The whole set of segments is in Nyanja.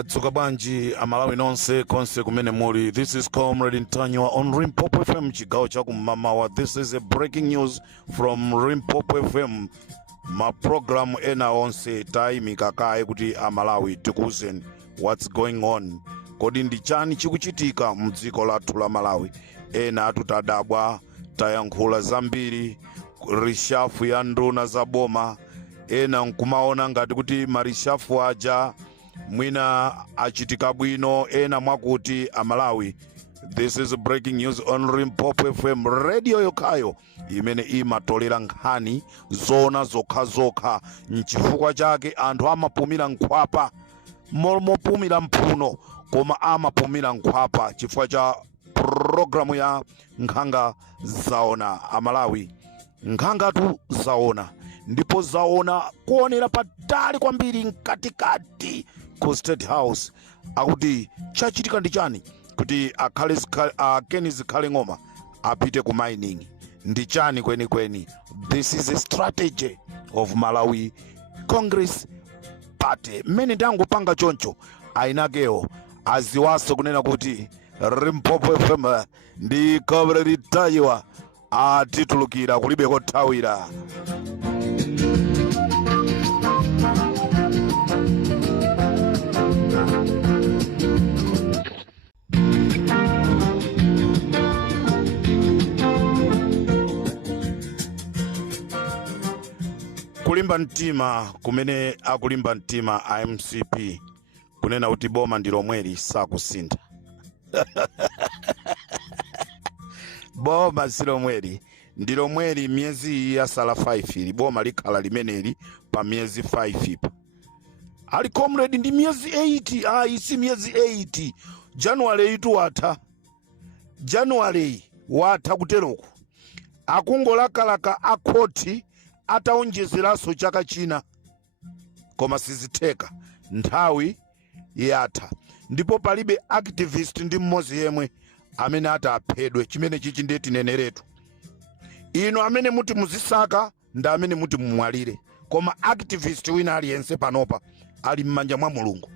Tsukabanji Amalawi nonse konse kumene muli. This is Comrade Ntanywa on Rimpopo FM chigawo chaku Mamawa. This is a breaking news from Rimpopo FM. Ma program ena onse time kakae kuti Amalawi tikuzen what's going on. Kodi ndi chani chikuchitika mdziko lathu la Malawi. Ena tutadabwa tayankhula zambiri rishafu ya nduna za boma. Ena nkumaona ngati kuti marishafu aja mwina achitika bwino ena mwakuti Amalawi. This is breaking news on Rimpopo FM radio yokayo imene imatolera nkhani zona zokha nchifukwa chake anthu amapumira nkhwapa mopumira mphuno koma amapumira nkhwapa chifukwa cha programu ya nkhanga zaona Amalawi. Nkhangatu zaona ndipo zaona kuonera patali kwambiri mkatikati ku State House akuti chachitika ndi chani kuti akeni zikhale ng'oma apite ku mining ndi chani kweni. This is a strategy of Malawi Congress Party. Mene ndangopanga choncho ainakewo aziwaso kunena kuti Rimpopo FM ndi Comrade Ntanywa atitulukira kulibe kothawira. Kulimba mtima kumene akulimba mtima IMCP kunena kuti boma ndilo mweri sakusintha. Boma silo mweri ndilo mweri miezi ya sala 5 ili boma likhala limeneli pa miezi 5 ipa. Ali Comrade ndi miezi 8 isi miezi 8 January itu wata January wata kuteroku akungolakalaka akhoti ataonjezeraso chaka china koma sizitheka nthawi yatha ndipo palibe activist ndi mmozi yemwe amene ataphedwe chimene chichi ndiye tineneretu. Ino amene muti muzisaka nda amene muti mumwalire koma activist wina aliyense panopa ali m'manja mwa Mulungu.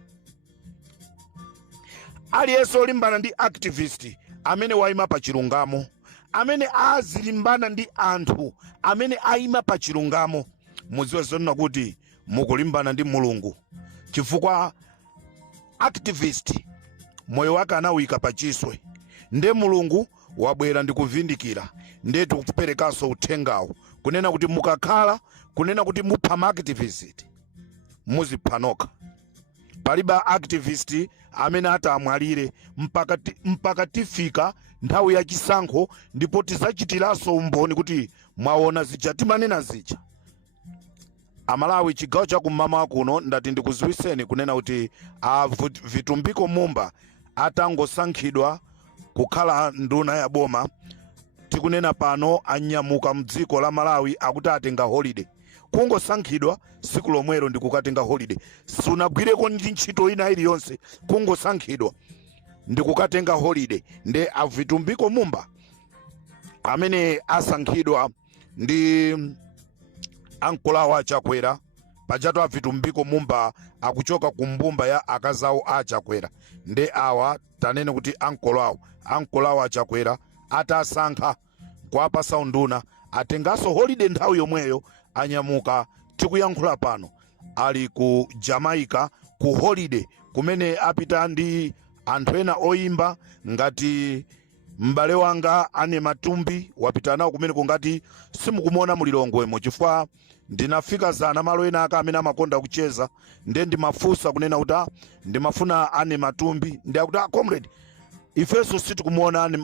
Aliyense olimbana ndi activist amene waima pa chilungamo, amene azilimbana ndi anthu amene aima pa chilungamo, muziwe zonna kuti mukulimbana ndi Mulungu chifukwa activist moyo wake anawika pa chiswe nde Mulungu wabwera ndi kuvindikira nde tikuperekaso uthengawo kunena kuti mukakhala kunena kuti mupha activist muziphanoka. Paliba activist amene atamwalire mpaka tifika nthawi ya chisankho ndipo tizachitiraso umboni kuti mwaona zija timanena zija. Amalawi chigawo cha kumama kuno ndati ndikuziwiseni kunena kuti Vitumbiko Mumba atangosankhidwa kukhala nduna ya boma tikunena pano anyamuka mdziko la Malawi akuti atenga holiday. Kungosankhidwa siku lomwero ndikukatenga holiday. Sunagwireko ndi ntchito ina iliyonse kungosankhidwa ndikukatenga holiday. Nde Vitumbiko Mumba amene asankhidwa ndi Ankulawa Chakwera pajatu Vitumbiko Mumba akuchoka kumbumba ya akazawo a Chakwera. Nde awa tanene kuti Ankulawa Chakwera atasankha kwa saunduna atengaso holiday nthawi yomweyo anyamuka tikuyankhula pano ali ku Jamaica ku holiday kumene apita ndi anthu ena oimba ngati mbale wanga Ane Matumbi wapita nawo kumene kungati simukumona mulilongwemo chifukwa ndinafika zana malo ena aka amene amakonda kucheza nde ndimafusa kunena kuti ndimafuna Ane Matumbi ndi akuti Comrade ifeso sitikumuona Ane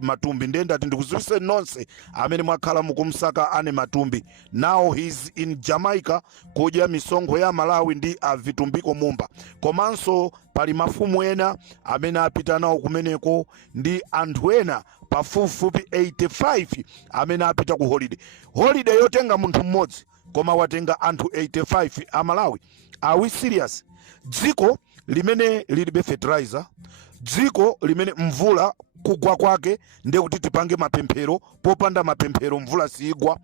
Matumbi nde ndati ndikuziwise nonse amene mwakhala mukumsaka Ane Matumbi. Now he's in Jamaica kudya misonkho ya Malawi ndi Vitumbiko Mumba. Komanso pali mafumu ena amene apita nawo kumeneko ndi anthu ena pafupifupi 85 amene apita ku holiday yotenga munthu mmodzi koma watenga anthu 85 a Malawi. Are we serious? Dziko limene lilibe fertilizer, dziko limene mvula kugwa kwake nde kuti tipange mapemphero, popanda mapemphero mvula sigwa.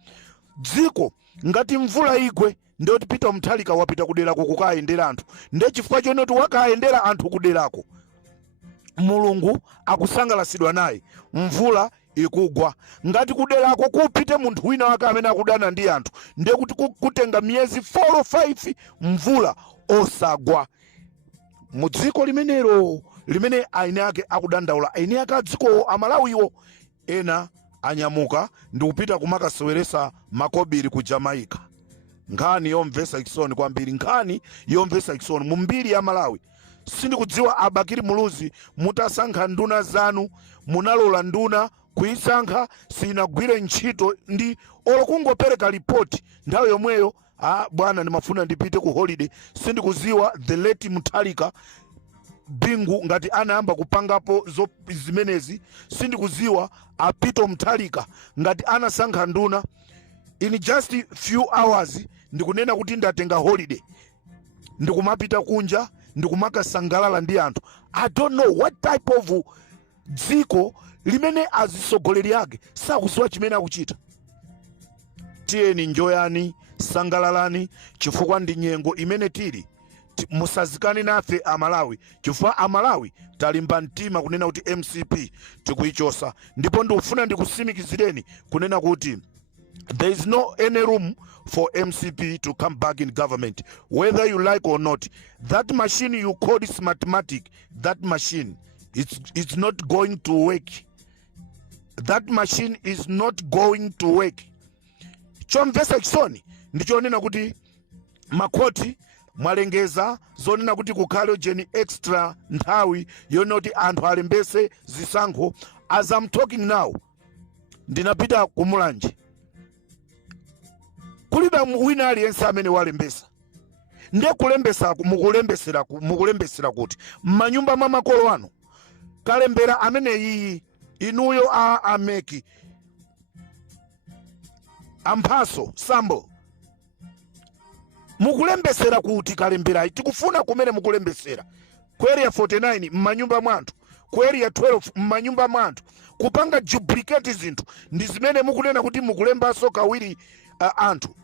dziko ngati mvula igwe ndoti Peter Mutharika wapita kuderako kukayendera anthu, nde chifukwa chonoti wakayendera anthu kuderako Mulungu akusangalasidwa naye, mvula ikugwa. Ngati kuderako kupite munthu wina wake amene akudana ndi anthu, nde kuti kutenga miyezi 4 or 5 mvula osagwa. Mu dziko limenelo limene aine ake akudandaula, aine ake adziko amalawiwo ena anyamuka ndi kupita kumakaseweresa makobiri ku Jamaica. Nkhani yomvesa chisoni kwambiri, nkhani yomvesa chisoni mu mbiri ya Malawi. Sindikudziwa Abakiri Muluzi mutasankha nduna zanu, munalola nduna kuisankha sinagwire ntchito ndi olokungopereka ripoti nthawi yomweyo, bwana ndimafuna ndipite ku holiday. Sindikudziwa the late Mutharika bingu ngati anayamba kupangapo zimenezi. Sindikudziwa Peter Mutharika ngati anasankha nduna in just few hours ndikunena kuti ndatenga holiday ndikumapita kunja ndikumakasangalala ndi anthu. I don't know what type of dziko limene azisogoleri ake sakuziwa chimene akuchita. Tiyeni njoyani, sangalalani, chifukwa ndi nyengo imene tili. Musazikane nafe Amalawi, chifukwa Amalawi talimba mtima kunena kuti MCP tikuichosa. Ndipo ndikufuna ndikusimikizireni kunena kuti there is no any room for MCP to come back in government, whether you like or not. That machine you call it mathematic, that machine it's not going to work. That machine is not going to work. Chomvesa chisoni ndichonena kuti makoti mwalengeza zonena kuti kukhale jeni extra nthawi yonoti anthu alembese zisankho. As I'm talking now, ndinapita kumulanje, kulibe wina aliyense amene walembesa. Nde kulembesa mukulembesera kuti m'manyumba mwa makolo anu kalembera amene iyi inuyo ameki amphaso sambo mukulembesera kuti kalembera tikufuna kumene mukulembesera ku area 49 m'manyumba mwanthu, ku area 12 m'manyumba mwanthu, kupanga duplicate zinthu ndi zimene mukunena kuti mukulembaso kawiri anthu.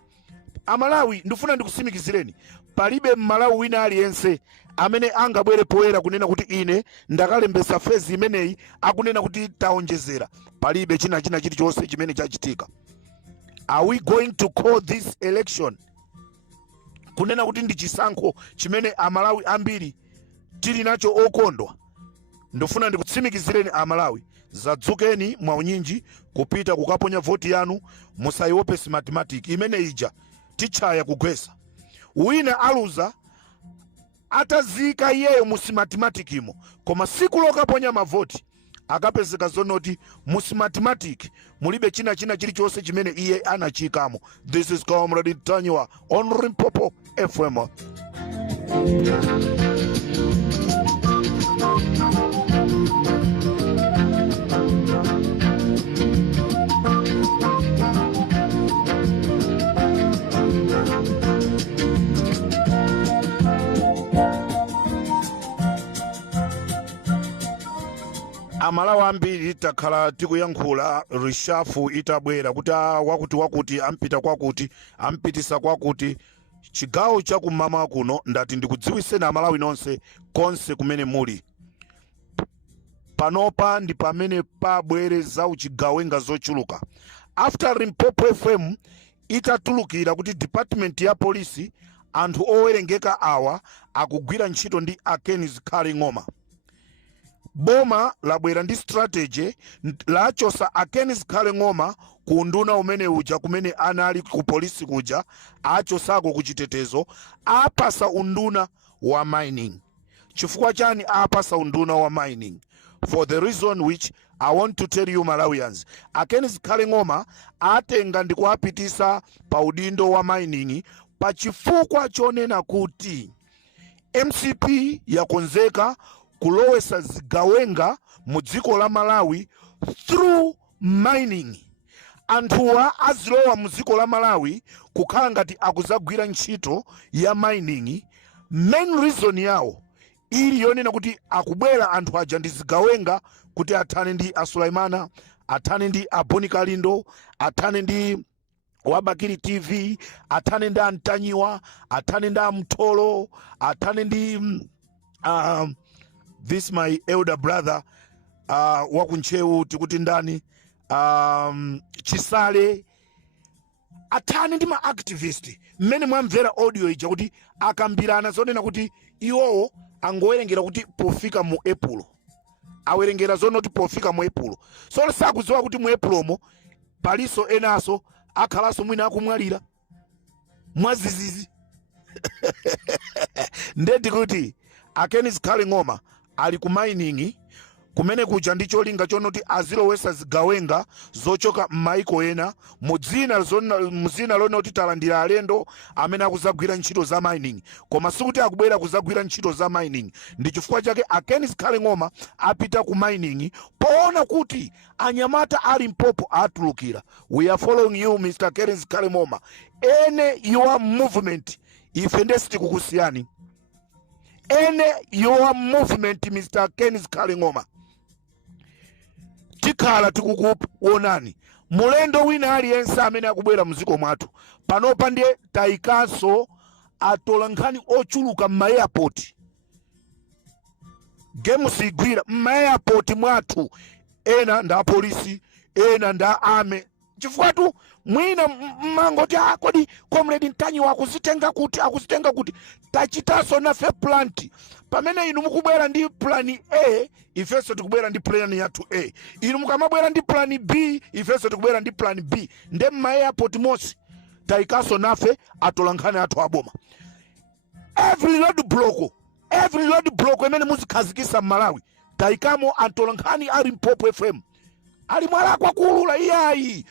Amalawi ndifuna ndikusimikizireni palibe Malawi wina aliyense amene angabwere poera kunena kuti ine ndakalembesa fezi imeneyi akunena kuti taonjezera. Palibe china chilichonse chimene chachitika. Are we going to call this election kunena kuti ndi chisankho chimene Amalawi ambiri tili nacho okondwa? Ndifuna ndikutsimikizireni Amalawi, zadzukeni mwaunyinji kupita kukaponya voti yanu. Musayiope mathematic imene ija tichaya kugwesa. Wina aluza atazika iyeyo musimathematic imo, koma siku lokaponya mavoti akapezeka zonoti musimathematic mulibe china chilichonse chimene iye anachikamo. This is Comrade Tanywa on Limpopo FM. Amalawi ambiri takhala tikuyankhula rishafu itabwera kuti wakuti ampita kwakuti ampitisa kwakuti. Chigawo chakumama kuno ndati ndikudziwiseni Amalawi nonse konse kumene muli. Panopa ndi pamene pabwere za uchigawenga zochuluka. After Limpopo FM itatulukira kuti department ya polisi anthu owerengeka awa akugwira ntchito ndi Akenis Khale Ng'oma. Boma labwera ndi strategy lachosa Akenis Khale Ng'oma ku nduna umene uja kumene anali ku polisi kuja, achosako kuchitetezo, apasa unduna wa mining. Chifukwa chani apasa unduna wa mining? For the reason which I want to tell you Malawians. Akenis Khale Ng'oma atenga ndikuapitisa pa udindo wa mining pa chifukwa chonena kuti MCP yakonzeka kulowesa zigawenga mu dziko la Malawi through mining. Anthuwa azilowa mu dziko la Malawi kukhala ngati akuzagwira ntchito ya mining. Main reason yawo ili yonena kuti akubwera anthu aja ndi zigawenga kuti athane ndi Asulaimana, athane ndi Aboni Kalindo, athane ndi Wabakiri TV, athane ndi Antanyiwa, athane ndi Amtolo, athane ndi this my elder brother wakunchewu tikuti ndani Chisale, athane ndi ma activist mmene mwamvera audio ija kuti akambirana zonena kuti iwowo angowerengera kuti pofika mu April, awerengera zonoti pofika mu April. So sakudziwa kuti mu Aprilmo paliso enaso akhalaso mwina akumwalira mwazizizi. Ndeti kuti Kenneth Khale Ng'oma ali ku mining kumene kuja ndi cholinga chonoti azilowesa zigawenga zochoka m'maiko ena muzina lonoti talandira alendo amene akuzagwira ntchito za mining, koma sikuti akubwera kuzagwira ntchito za mining. Ndi chifukwa chake Kenneth Khale Ng'oma apita ku mining poona kuti anyamata ali Mpopo atulukira. We are following you Mr. Kenneth Khale Ng'oma, ene your movement ife ndesi kukusiyani, ene your movement Mr. Kenneth Khale Ng'oma tikhala tikukuonani. Mulendo wina aliyense amene akubwera muziko mwathu panopa ndiye tayikanso atola nkhani ochuluka m'ma-airport, game sigwira m'ma-airport mwathu, ena nda polisi, ena nda ame. Chifukwa mwina mangoti kodi Comrade Ntanyiwa akuzitenga kuti tachitaso nafe plant pamene inu mukubwera ndi plan A, ifeso tikubwera ndi plan yathu A. Inu mukamabwera ndi plan B, ifeso tikubwera ndi plan B. Nde m'ma-airport mosi taikaso nafe atola nkhani athu aboma. Every road block emene muzikhazikisa m'Malawi taikamo atola nkhani ali Mpopo FM. Ali mwala kwa kulula iyayi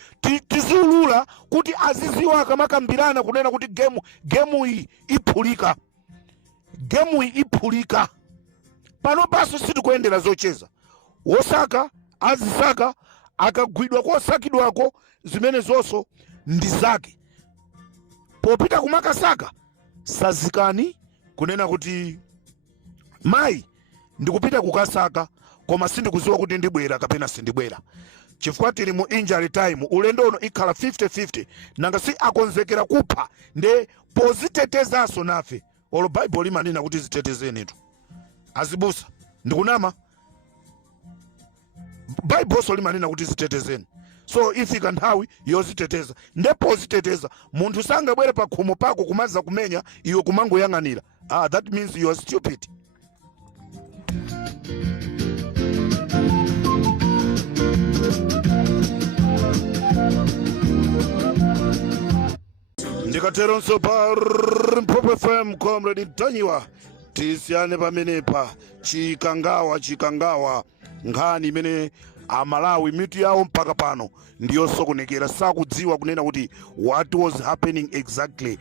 tizulula kuti aziziwa akamakambirana kunena kuti gemu iyi iphulika, gemu iyi iphulika. Pano paso sitikuendera zocheza. Wosaka azisaka, akagwidwa kosakidwako zimene zonso ndi zake. Popita kumakasaka sazikani kunena kuti mai ndikupita kukasaka koma sindikuziwa kuti ndibwera kapena sindibwera. Chifukwa tili mu injury time, ulendo uno ikhala 50-50, nanga si akonzekera kupha nde pozitetezaso nafe. Olo Bible limanena kuti zitetezeni tu azibusa ndikunama, Bible so limanena kuti zitetezeni. So ifika nthawi yoziteteza nde poziteteza munthu sangabwere pa khomo pako kumaza kumenya iwe kumangoyang'anira. That means you are stupid. Ndikateronso pa Mpopo FM Comrade Ntanyiwa tisiyane pamenepa chikangawa nkhani imene Amalawi mitu yawo mpaka pano ndiyo sokonekera, sakudziwa kunena kuti what was happening exactly.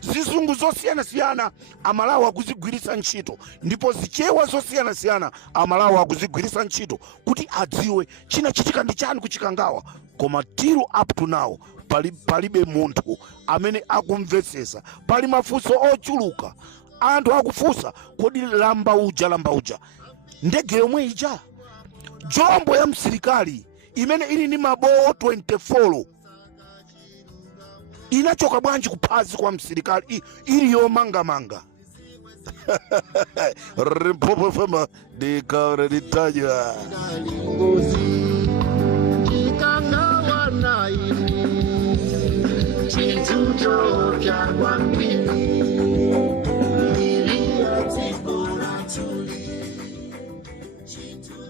Zizungu zosiyana Amalawi akuzigwirisa ntchito, ndipo zichewa zosiyana Amalawi akuzigwirisa ntchito kuti adziwe chinachitika ndi chani kuchikangawa. Koma till up to now palibe munthu amene akumvetsesa. Pali mafunso ochuluka, anthu akufunsa kodi lamba uja ndege yomwe ija jombo ya msilikali imene ili ni mabowo 24 inachoka bwanji kuphazi kwa msilikali ili yomangamanga. Mpopo FM dikawre ditaja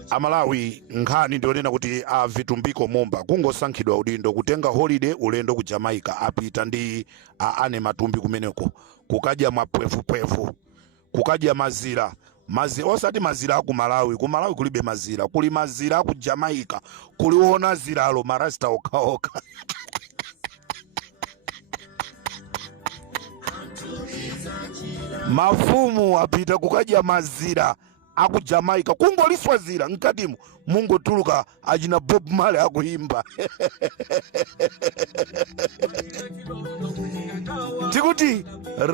Amalawi nkhani ndionena kuti avitumbiko momba kungosankhidwa udindo kutenga holiday ulendo ku Jamaica, apita ndi ane matumbi kumeneko kukadya mapwefu kukadya mazira osati mazira ku Malawi kulibe mazira, kuli mazira ku Jamaica kuliona ziralo marasta okaoka. Mafumu apita kukadya mazira aku Jamaica kungoliswa zira nkatimu mungotuluka ajina Bob Marley akuimba. Tikuti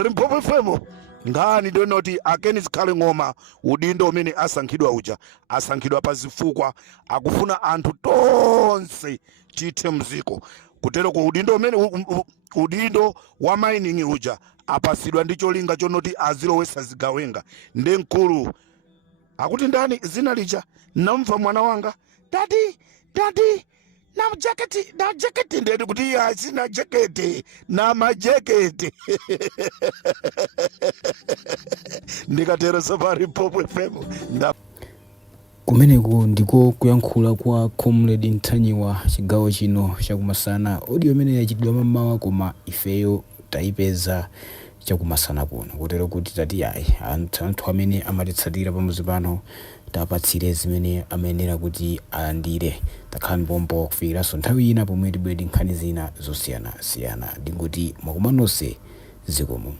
Mpopo FM nkhani ndiyonoti akeni zikhale ng'oma udindo umene asankhidwa uja asankhidwa pa zifukwa akufuna anthu tonse tithe mziko kutero ko udindo umene udindo wa mining uja apasidwa ndi cholinga chonoti azilowesa zigawenga ndi mkulu akuti ndani zina lija namva mwana wanga dadi na jaketi ndeti kuti asina jaketi na majaketi ndikatero Safari Pop FM kumeneko ndiko kuyankhula kwa Comrade Nthanyiwa chigawo chino chakumasana audio imene yachitidwa mamawa koma ifeyo tayipeza chakumasana kuno kutero kuti tati ayi anthu amene amatitsatira pamuzi pano tapatsire zimene amenera kuti alandire takhala mbombo kufikiranso nthawi ina pomwe tibwere nkhani zina zosiyanasiyana ndikuti mwakumanonse zikomo.